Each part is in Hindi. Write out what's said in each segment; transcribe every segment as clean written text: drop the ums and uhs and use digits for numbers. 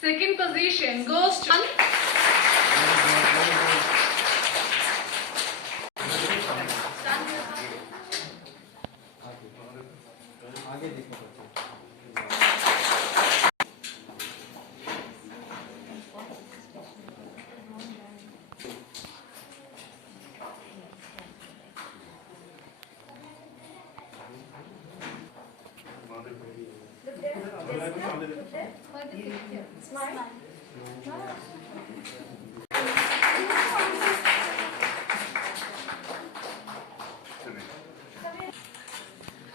Second position goes to आगे देखो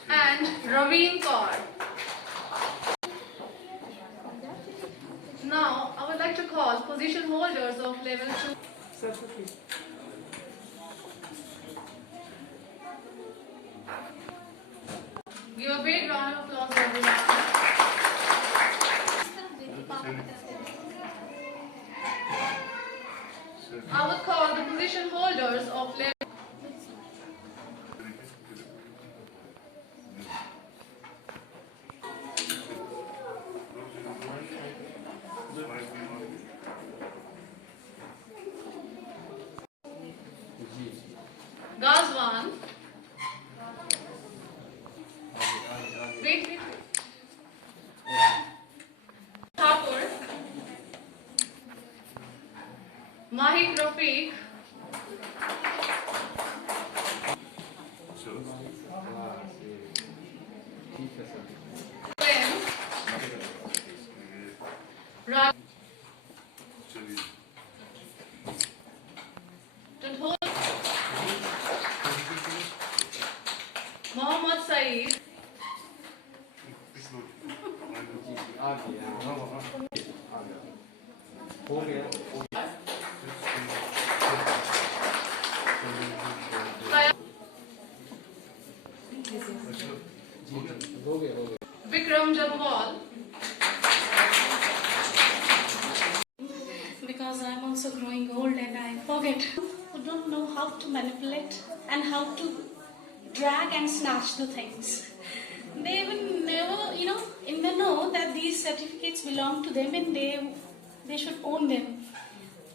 and Raveen Kaur. Now, I would like to call position holders of level 2. Give a big round of applause, everyone. I would call the position holders of level. Gazwan. Wait. Thakur. Mahik Rafiq. Glenn. Raj. Mohammad Saeed. हो गया हो गया Vikram Jamwal. Because I'm also growing old and I forget. Who don't know how to manipulate and how to drag and snatch the things. They will never, even know that these certificates belong to them and they should own them.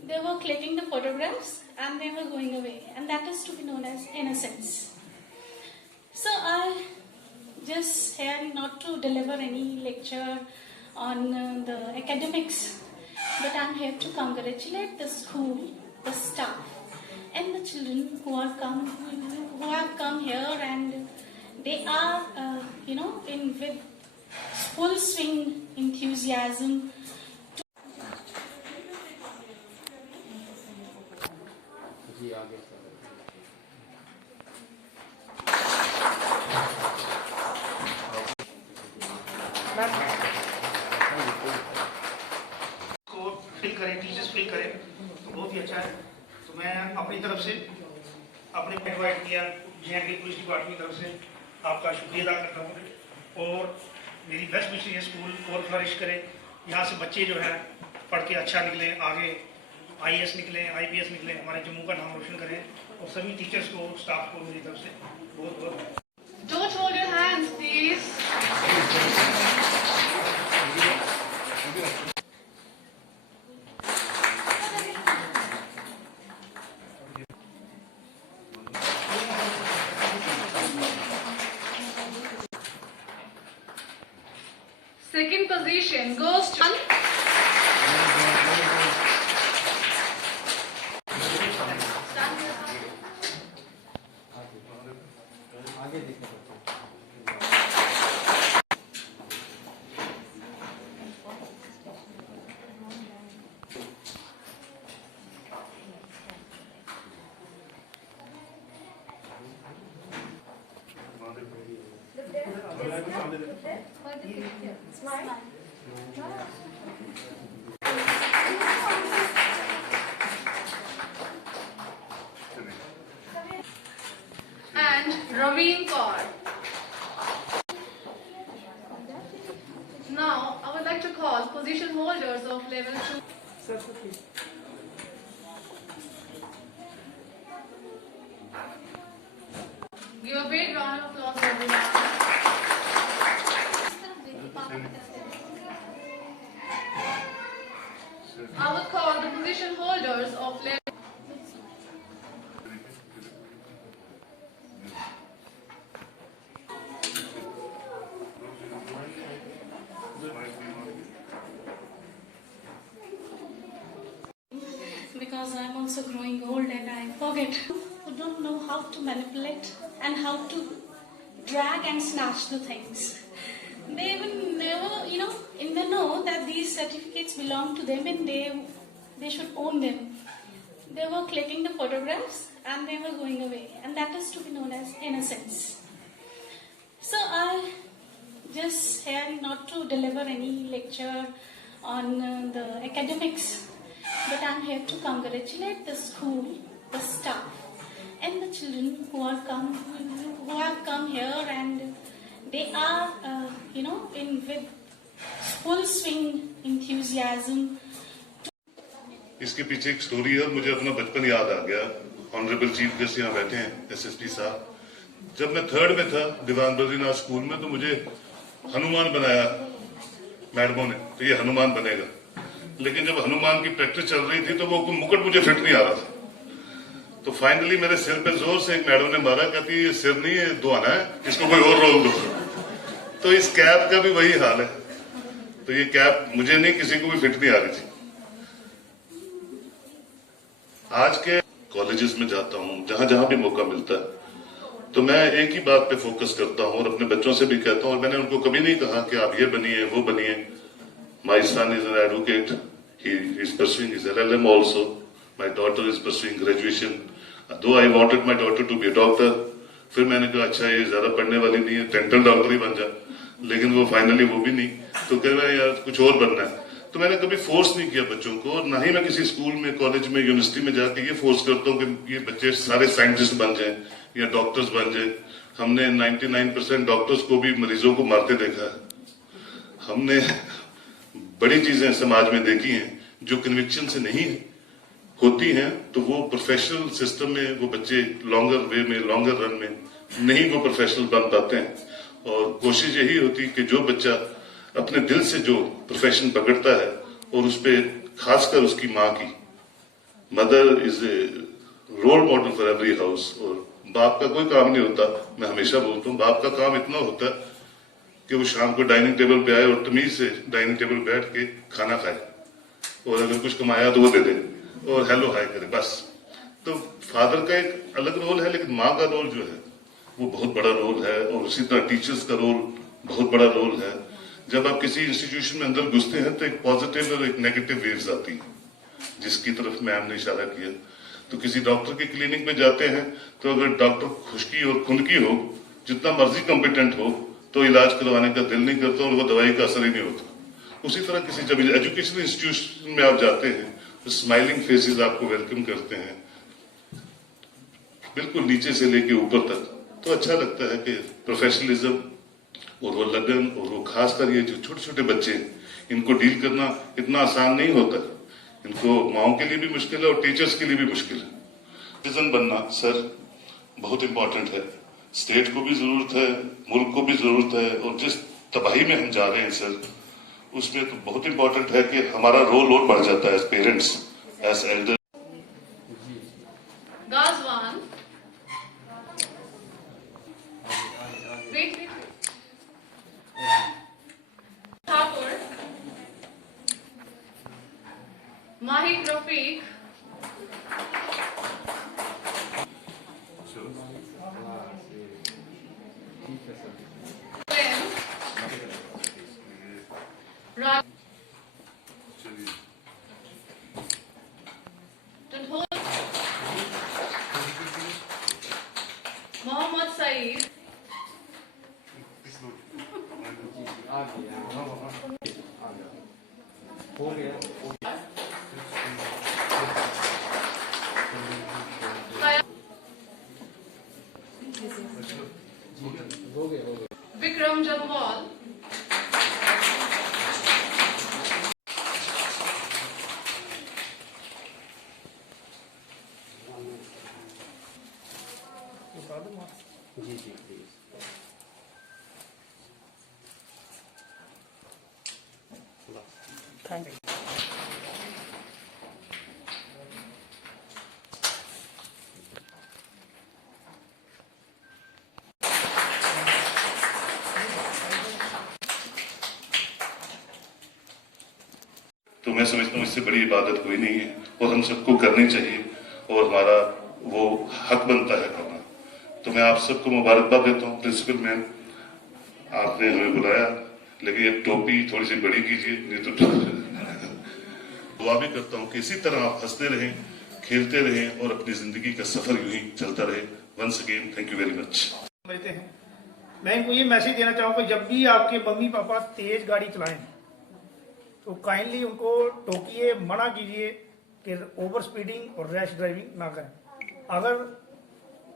They were clicking the photographs and they were going away, and that is to be known as innocence. So I just here not to deliver any lecture on the academics, but I'm here to congratulate the school, the staff, and the children who have come here, and they are, in with full swing enthusiasm. जी आगे को फिल करें, टीचर्स फिल करें तो बहुत ही अच्छा है। तो मैं अपनी तरफ से अपने इन्वाइट किया जे&के पुलिस डिपार्टमेंट की तरफ से आपका शुक्रिया अदा करता हूँ और मेरी बेस्ट विश है स्कूल और फ्लरिश करे। यहाँ से बच्चे जो है पढ़ के अच्छा निकले, आगे IAS निकले, IPS निकले, हमारे जम्मू का नाम रोशन करें और सभी टीचर्स को स्टाफ को मेरी तरफ से बहुत बहुत। Don't hold your hands, please. Second position goes to आगे देखो and Raveen Kaur. Now, I would like to call position holders of level 2. Give a big round of applause, everyone. because I'm also growing old and I forget. Who don't know how to manipulate and how to drag and snatch the things. They will never, even know that these certificates belong to them and they should own them. They were clicking the photographs and they were going away, and that is to be known as innocence. So I just here not to deliver any lecture on the academics, but I'm here to congratulate the school, the staff, and the children who have come here, and they are, in with full swing enthusiasm. इसके पीछे एक स्टोरी है। मुझे अपना बचपन याद आ गया। ऑनरेबल चीफ गेस्ट यहाँ बैठे हैं, एसएसपी साहब। जब मैं 3rd में था दीवान बद्रीनाथ स्कूल में, तो मुझे हनुमान बनाया मैडमों ने, तो ये हनुमान बनेगा। लेकिन जब हनुमान की प्रैक्टिस चल रही थी तो वो मुकुट मुझे फिट नहीं आ रहा था। तो फाइनली मेरे सिर पे जोर से एक मैडम ने मारा, कहती ये सिर नहीं है दुआना है, इसको कोई और रोल दो। तो इस कैप का भी वही हाल है। तो ये कैप मुझे नहीं, किसी को भी फिट नहीं आ रही थी। आज के कॉलेजेस में जाता हूं, जहां जहां भी मौका मिलता है, तो मैं एक ही बात पे फोकस करता हूं और अपने बच्चों से भी कहता हूं, और मैंने उनको कभी नहीं कहा कि आप ये बनिए वो बनिए। My son is an advocate, he is pursuing his LLM also, my daughter is pursuing graduation, though I wanted my daughter to be a doctor. फिर मैंने कहा अच्छा ये ज्यादा पढ़ने वाली नहीं है, डेंटल डॉक्टर ही बन जा, लेकिन वो फाइनली वो भी नहीं। तो कह रहा है यार कुछ और बनना है। तो मैंने कभी फोर्स नहीं किया बच्चों को, और ना ही मैं किसी स्कूल में, कॉलेज में, यूनिवर्सिटी में जाके ये फोर्स करता हूँ कि ये बच्चे सारे साइंटिस्ट बन जाएं या डॉक्टर्स बन जाएं। हमने 99% डॉक्टर्स को भी मरीजों को मारते देखा है। हमने बड़ी चीजें समाज में देखी हैं जो कन्विक्शन से नहीं होती हैं, तो वो प्रोफेशनल सिस्टम में वो बच्चे लॉन्गर वे में, लॉन्गर रन में नहीं वो प्रोफेशनल बन पाते हैं। और कोशिश यही होती कि जो बच्चा अपने दिल से जो प्रोफेशन पकड़ता है, और उस पे खासकर उसकी माँ की, mother is a role model for every house. और बाप का कोई काम नहीं होता, मैं हमेशा बोलता हूँ बाप का काम इतना होता है कि वो शाम को डाइनिंग टेबल पे आए और तमीज से डाइनिंग टेबल बैठ के खाना खाए, और अगर कुछ कमाया तो वो दे दे और हेलो हाय करे, बस। तो फादर का एक अलग रोल है, लेकिन माँ का रोल जो है वो बहुत बड़ा रोल है, और उसी तरह टीचर्स का रोल बहुत बड़ा रोल है। जब आप किसी इंस्टीट्यूशन में अंदर घुसते हैं तो एक पॉजिटिव और एक नेगेटिव वेव्स आती है, जिसकी तरफ मैम ने इशारा किया। तो किसी डॉक्टर की क्लिनिक में जाते हैं तो अगर डॉक्टर खुशकी और खुनकी हो, जितना मर्जी कॉम्पिटेंट हो, तो इलाज करवाने का दिल नहीं करता और वो दवाई का असर ही नहीं होता। उसी तरह किसी जब एजुकेशनल इंस्टीट्यूशन में आप जाते हैं तो स्माइलिंग फेसेस आपको वेलकम करते हैं, बिल्कुल नीचे से लेके ऊपर तक। तो अच्छा लगता है कि प्रोफेशनलिज्म और वो लगन, और वो खासकर ये जो छोटे छोटे बच्चे, इनको डील करना इतना आसान नहीं होता। इनको माओं के लिए भी मुश्किल है और टीचर्स के लिए भी मुश्किल है। सिटीजन बनना सर बहुत इंपॉर्टेंट है, स्टेट को भी जरूरत है, मुल्क को भी जरूरत है, और जिस तबाही में हम जा रहे हैं सर, उसमें तो बहुत इंपॉर्टेंट है कि हमारा रोल और बढ़ जाता है as parents, as elder. Gazwan. Wait. Thakur. Mahid Rafiq. Glenn. Raj. Mohammad Saeed. आ गया, हो गया। हो गया। Vikram Jamwal. Ji please. Thank you. तो मैं समझता हूँ इससे बड़ी इबादत कोई नहीं है। और हम सबको करनी चाहिए और हमारा वो हक बनता है करना। तो मैं आप सबको मुबारकबाद देता हूँ। प्रिंसिपल मैम, आपने हमें बुलाया, लेकिन ये टोपी थोड़ी सी बड़ी कीजिए, नहीं तो दुआ भी करता हूँ कि इसी तरह आप हंसते रहें, खेलते रहें और अपनी जिंदगी का सफर यूं ही चलता रहे। Once again thank you very much. समझते हैं। मैं इनको ये मैसेज देना चाहूँगा, जब भी आपके मम्मी पापा तेज गाड़ी चलाएं तो काइंडली उनको टोकिए, मना कीजिए कि ओवर स्पीडिंग और रैश ड्राइविंग ना करें। अगर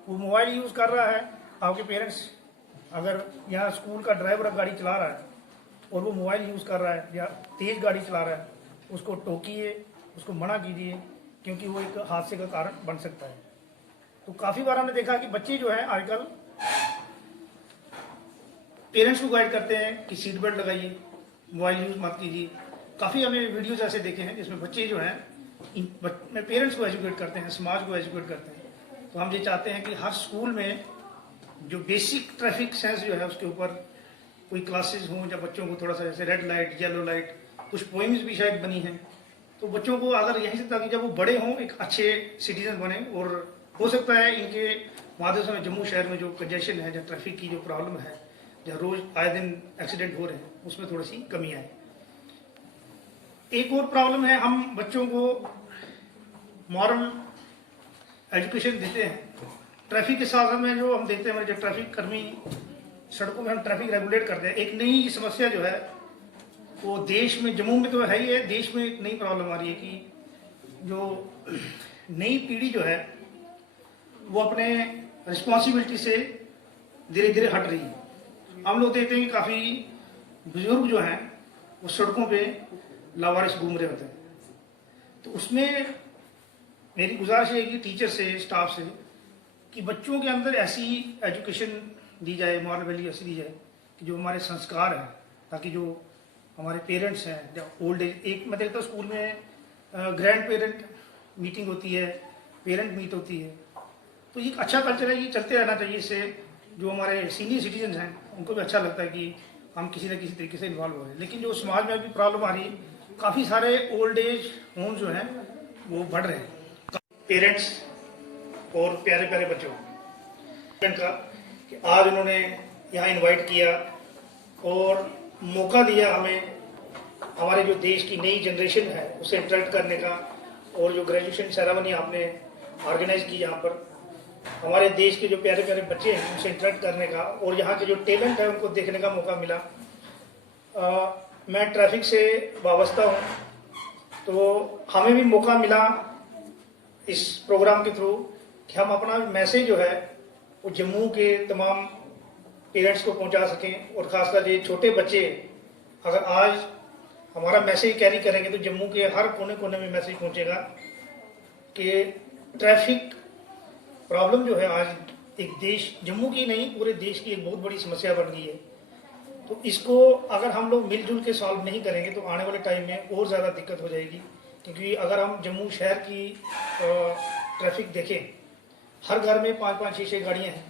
वो मोबाइल यूज़ कर रहा है, आपके पेरेंट्स अगर यहाँ स्कूल का ड्राइवर गाड़ी चला रहा है और वो मोबाइल यूज़ कर रहा है या तेज़ गाड़ी चला रहा है, उसको टोकिए, उसको मना कीजिए, क्योंकि वो एक हादसे का कारण बन सकता है। तो काफ़ी बार हमने देखा कि बच्चे जो हैं आजकल पेरेंट्स को गाइड करते हैं कि सीट बेल्ट लगाइए, मोबाइल यूज़ मत कीजिए। काफ़ी हमने वीडियोज ऐसे देखे हैं जिसमें बच्चे जो हैं पेरेंट्स को एजुकेट करते हैं, समाज को एजुकेट करते हैं। तो हम ये चाहते हैं कि हर स्कूल में जो बेसिक ट्रैफिक सेंस जो है उसके ऊपर कोई क्लासेस हों, या बच्चों को थोड़ा सा जैसे रेड लाइट, येलो लाइट, कुछ पोइम्स भी शायद बनी हैं, तो बच्चों को अगर यहीं से, ताकि जब वो बड़े हों एक अच्छे सिटीजन बने। और हो सकता है इनके माध्यम से जम्मू शहर में जो कंजेशन है, या ट्रैफिक की जो प्रॉब्लम है, या रोज आए दिन एक्सीडेंट हो रहे हैं, उसमें थोड़ी सी कमी आए। एक और प्रॉब्लम है, हम बच्चों को मॉरल एजुकेशन देते हैं, ट्रैफिक के साथ में जो हम देखते हैं हमारे जो ट्रैफिक कर्मी सड़कों में हम ट्रैफिक रेगुलेट करते हैं। एक नई समस्या जो है वो देश में, जम्मू में तो है ही है, देश में एक नई प्रॉब्लम आ रही है कि जो नई पीढ़ी जो है वो अपने रिस्पॉन्सिबिलिटी से धीरे धीरे हट रही है। हम लोग देखते हैं कि काफ़ी बुजुर्ग जो हैं वो सड़कों पे लावारिस घूम रहे होते हैं। तो उसमें मेरी गुजारिश है कि टीचर से, स्टाफ से, कि बच्चों के अंदर ऐसी एजुकेशन दी जाए, मॉरल वैल्यू ऐसी दी जाए कि जो हमारे संस्कार हैं, ताकि जो हमारे पेरेंट्स हैं या ओल्ड एज, एक मैं देखता हूँ स्कूल में ग्रैंड पेरेंट मीटिंग होती है, पेरेंट मीट होती है, तो ये एक अच्छा कल्चर है, ये चलते रहना चाहिए। इससे जो हमारे सीनियर सिटीजन हैं उनको भी अच्छा लगता है कि हम किसी न किसी तरीके से इन्वॉल्व हो रहे हैं। लेकिन जो समाज में अभी प्रॉब्लम आ रही है, काफ़ी सारे ओल्ड एज होम जो हैं वो बढ़ रहे हैं। पेरेंट्स और प्यारे प्यारे बच्चों का कि आज उन्होंने यहाँ इनवाइट किया और मौका दिया हमें, हमारे जो देश की नई जनरेशन है उसे इंटरेक्ट करने का, और जो ग्रेजुएशन सेरेमनी आपने ऑर्गेनाइज की यहाँ पर, हमारे देश के जो प्यारे प्यारे बच्चे हैं उनसे इंटरेक्ट करने का, और यहाँ के जो टैलेंट है उनको देखने का मौका मिला। मैं ट्रैफिक से वाबस्ता हूँ, तो हमें भी मौका मिला इस प्रोग्राम के थ्रू कि हम अपना मैसेज जो है वो जम्मू के तमाम पेरेंट्स को पहुंचा सकें। और ख़ासकर ये छोटे बच्चे अगर आज हमारा मैसेज कैरी करेंगे तो जम्मू के हर कोने कोने में मैसेज पहुंचेगा कि ट्रैफिक प्रॉब्लम जो है आज एक देश, जम्मू की नहीं पूरे देश की एक बहुत बड़ी समस्या बन गई है। तो इसको अगर हम लोग मिलजुल के सॉल्व नहीं करेंगे तो आने वाले टाइम में और ज़्यादा दिक्कत हो जाएगी। क्योंकि अगर हम जम्मू शहर की ट्रैफिक देखें, हर घर में 5-5, 6-6 गाड़ियाँ हैं,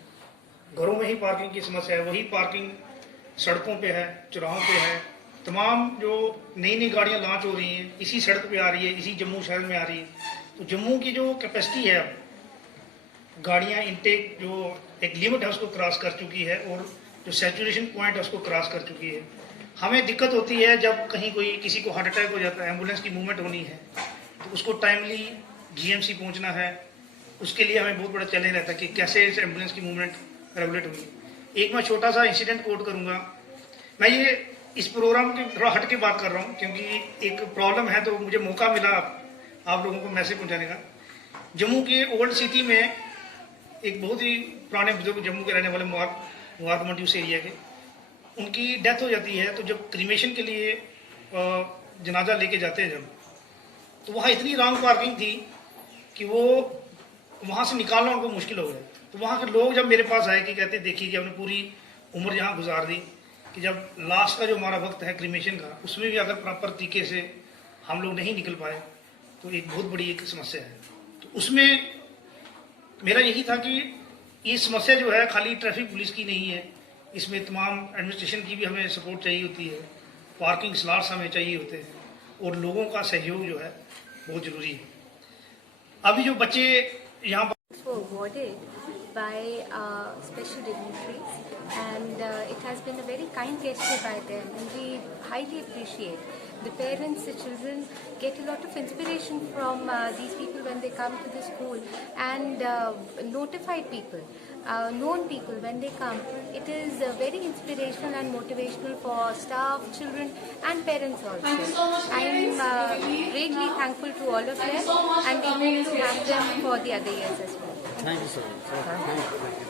घरों में ही पार्किंग की समस्या है, वही पार्किंग सड़कों पे है, चौराहों पे है। तमाम जो नई नई गाड़ियाँ लॉन्च हो रही हैं इसी सड़क पे आ रही है, इसी जम्मू शहर में आ रही है। तो जम्मू की जो कैपेसिटी है, गाड़ियाँ इनटेक जो एक लिमिट है उसको क्रॉस कर चुकी है, और जो सैचुरेशन पॉइंट है उसको क्रॉस कर चुकी है। हमें दिक्कत होती है जब कहीं कोई किसी को हार्ट अटैक हो जाता है, एम्बुलेंस की मूवमेंट होनी है तो उसको टाइमली जीएमसी पहुंचना है, उसके लिए हमें बहुत बड़ा चैलेंज रहता है कि कैसे इस एम्बुलेंस की मूवमेंट रेगुलेट होगी। एक मैं छोटा सा इंसिडेंट कोट करूंगा। मैं ये इस प्रोग्राम के थोड़ा हट के बात कर रहा हूँ क्योंकि एक प्रॉब्लम है तो मुझे मौका मिला आप लोगों को मैसेज पहुँचाने का। जम्मू के ओल्ड सिटी में एक बहुत ही पुराने बुजुर्ग जम्मू के रहने वाले मुबारक मंडी उस एरिया के, उनकी डेथ हो जाती है। तो जब क्रीमेशन के लिए जनाजा लेके जाते हैं जब, तो वहाँ इतनी रॉन्ग पार्किंग थी कि वो वहाँ से निकालना उनको मुश्किल हो गया। तो वहाँ के लोग जब मेरे पास आए कि कहते देखिए कि हमने पूरी उम्र यहाँ गुजार दी, कि जब लास्ट का जो हमारा वक्त है क्रीमेशन का, उसमें भी अगर प्रॉपर तरीके से हम लोग नहीं निकल पाए तो एक बहुत बड़ी एक समस्या है। तो उसमें मेरा यही था कि ये समस्या जो है खाली ट्रैफिक पुलिस की नहीं है, इसमें तमाम एडमिनिस्ट्रेशन की भी हमें सपोर्ट चाहिए होती है, पार्किंग स्लॉट्स हमें चाहिए होते हैं, और लोगों का सहयोग जो है बहुत ज़रूरी है। अभी जो बच्चे यहाँ पर were awarded by special dignitaries, and it has been a very kind gesture by them, and we highly appreciate. The parents, the children get a lot of inspiration from these people when they come to the school, and notified people, known people when they come. It is very inspirational and motivational for staff, children and parents also. Thank you so much, I am parents. greatly thankful to all of Thank you them, so much and for we coming hope to to have them for the other years as well. Thank you so much. Thank you.